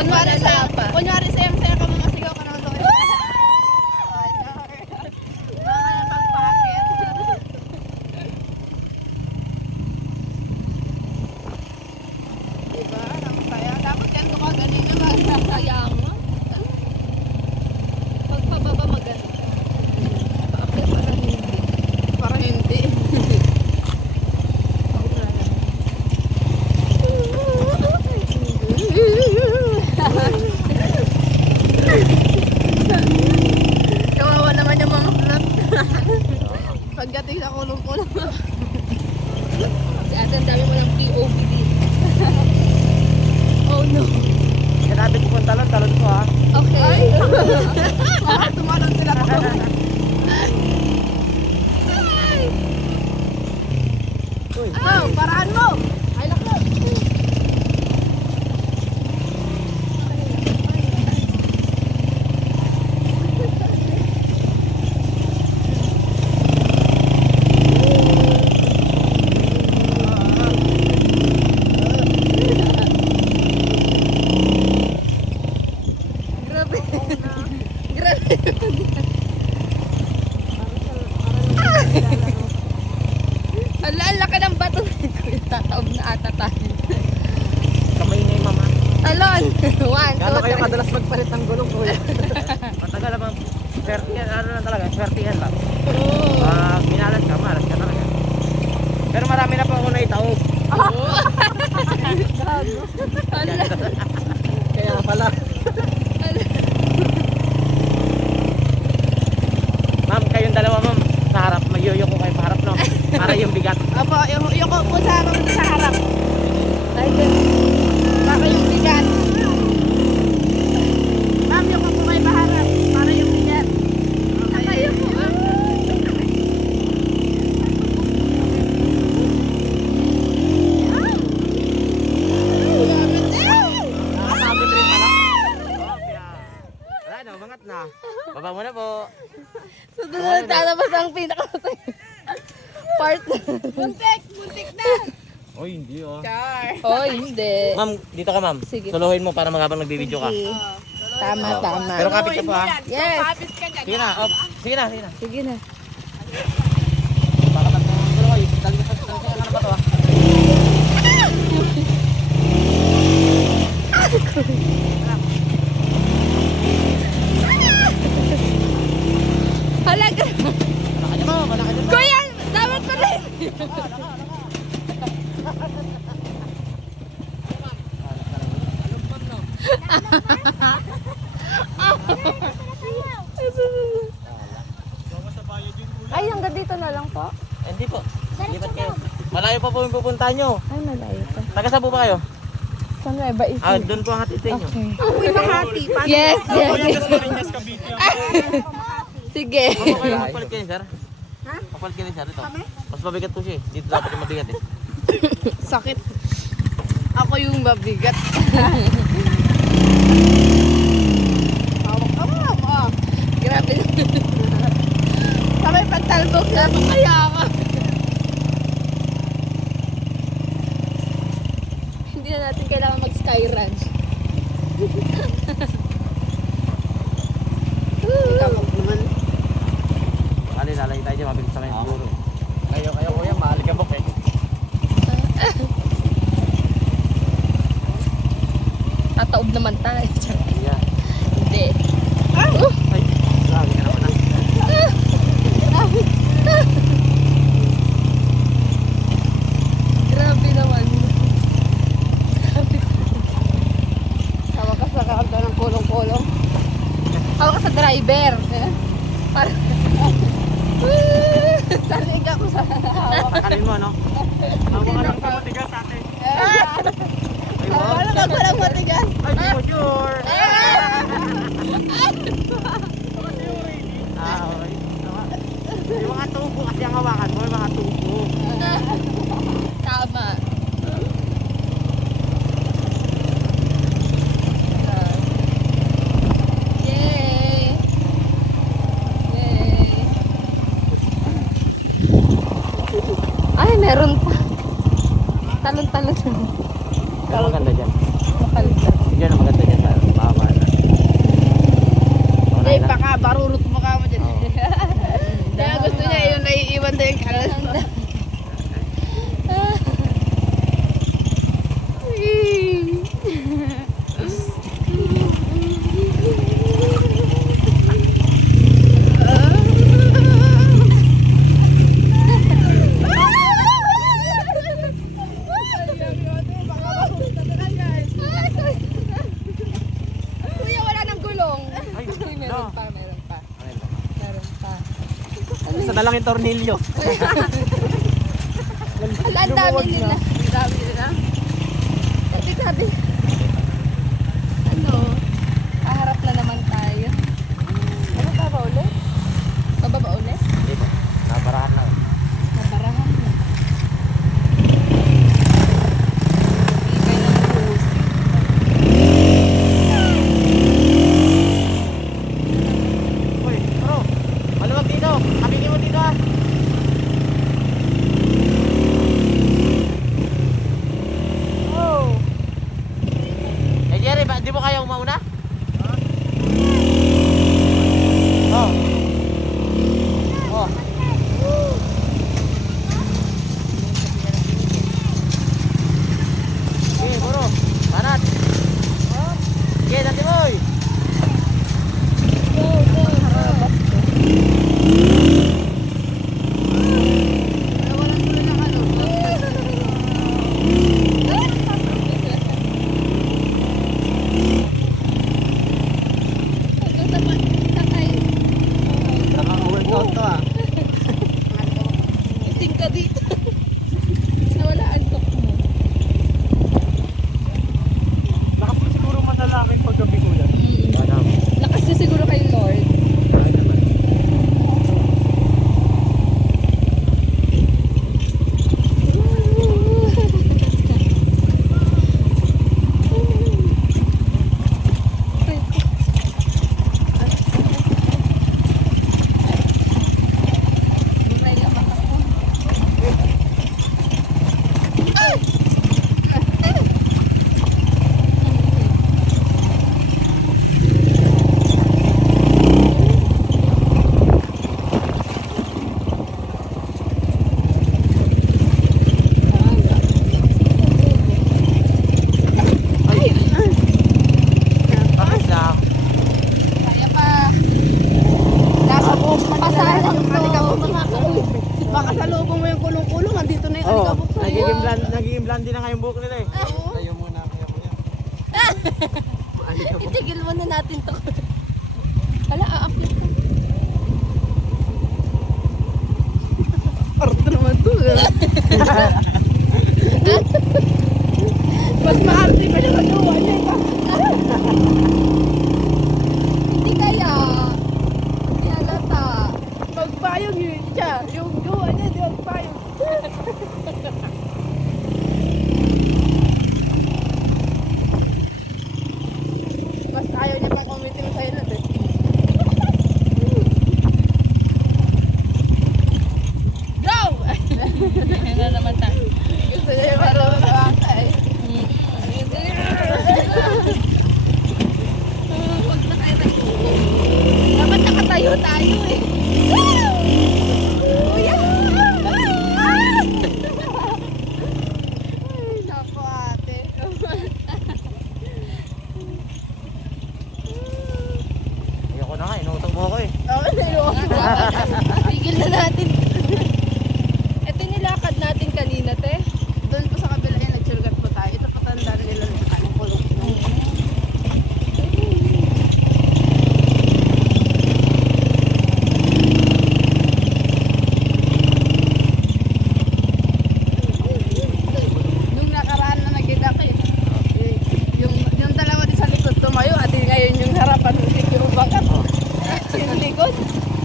Kunyari sayang-saya ka mamasigaw ka naman doon. Diba? Namasaya. Dapat ganito ka ganina ba? Kaya nga. Pagpababa maganda. Bakit parang hindi? Para hindi. Kawawa naman yung mga plot. Pagdating sa kulong-kulong. Si ate, ang dami mo ng POV dito. Oh no. Sinabi ko kung talon ko ha. Okay. Baka tumalon sila pa. Uy. Oh, paraan mo. Ay, lako. Grabe. Grabe. Ala, ang laki ng bato. Tataob na ata tayo. Kamay na yung mama. Talon. 1, 2, Gano'n kayo 3. madalas magpalit ng gulong ko? Matagal naman. Swertihan, ano lang talaga, swertihan lang. Pag minalas ka, malas ka talaga. Pero marami na pa ako naitaog. Ala. Kaya pala. Ma'am, kayong dalawa ma'am, sa harap, mag-yoyo ko kayo pa harap no? Para yung bigat. Apo, yung po sa harap sa harap. Ay, ganun. Para yung bigat. Ma'am, yung po may paharap. Para yung bigat. Kayo po. Nakasabit rin pala. Oh, wala na, umangat na. Baba mo na po. Sunod na talabas ang pinaka part. Buntik na. Oy, hindi oh. Char. Oh, hindi. Ma'am, dito ka ma'am. Sige. Suluhin mo para maghabang nagbibideo ka. Sige. Tama, Oo. tama. Pero kapit ka po ha. Yes. Kapit ka dyan. Sige na, oh. Sige na, sige na. Sige na. Baka tatlo ko. Dali ka na ba to ha? Halaga. Malakad mo, malakad mo. Kuya, dapat pa rin. Ay, hanggang dito na lang po. Hindi po. Lipat kayo. Malayo pa po yung pupuntahan nyo. Ay, malayo pa. Taga saan po ba kayo? Sa Nueva Ah, Ecija. doon po ang hatid nyo. Okay. Uy, Makati. Paano? Yes, yes. Sige. Magpalit kayo sir? Ha? Magpalit kayo sir ito. Mas mabigat po siya eh. Dito dapat yung mabigat eh. Sakit. Ako yung mabigat. Hawak ka mo. Grabe na. Sabay pagtalbog na. Kaya ka. Hindi na natin kailangan mag-sky ranch. Kamag naman. Bakali lalagay tayo dyan, mabilis sa kayo siguro. Kayo kuya, mahalik ang bok eh. Tataob naman tayo. Yeah. Hindi. Ay, grabe ka naman ah. Grabe naman. Hawak ka sa kaanta ng kulong-kulong. Hawak ka sa driver. Para. Talig ako sa hawak. Takalin mo no? Hawa ka lang sa matigas ate. Ay, wow. Wala ka palang matigas. Ay, di mo sure. Ah, okay. Yung mga tubo kasi ang hawakan mo, yung mga tubo. Tama. Yay! Yay! Ay, meron pa. Talon-talon. Pero maganda dyan. Makalita. Dyan ang maganda dyan. na lang yung tornilyo. Ala, ang dami nila. Ang dami nila. Sabi sabi. Ano? Kaharap na naman tayo. Ano pa ba ulit? Bababa ulit? Hindi po. Nabarahan lang. Nabarahan na. Ibigay na ng hose. Uy, bro. Maluwag dito. Kapingin mo dito ah. Oh! Eh Jerry, di mo kaya umauna? Oh. Oh. Okay, bro. Panat. Okay, nanti boy. Go, go, go. Nawalan ko na ng ano. Hanggang sa sakay. Naka-workout to ah. Ising ka dito. Nawala ang tok mo. Lakas siguro masalapin paggabi ko yan. Lakas niyo siguro kay Lord. Bunay na ba ako? Bakit lang? Kaya pa. Nasa buhok pa Pasahan nila to. yung alikabok. Baka sa loob mo yung kulong-kulong, andito na yung Oo. alikabok sa'yo. Nagiging blondie na nga yung buhok nila eh. Tayo muna kaya mo yan. Itigil muna natin to. Wala, aakyat ka. Parto naman to. Mas maarte pa siya sa jowa niya. Hindi kaya. Hindi halata. Magpayong yun siya. Yung jowa niya, di magpayong.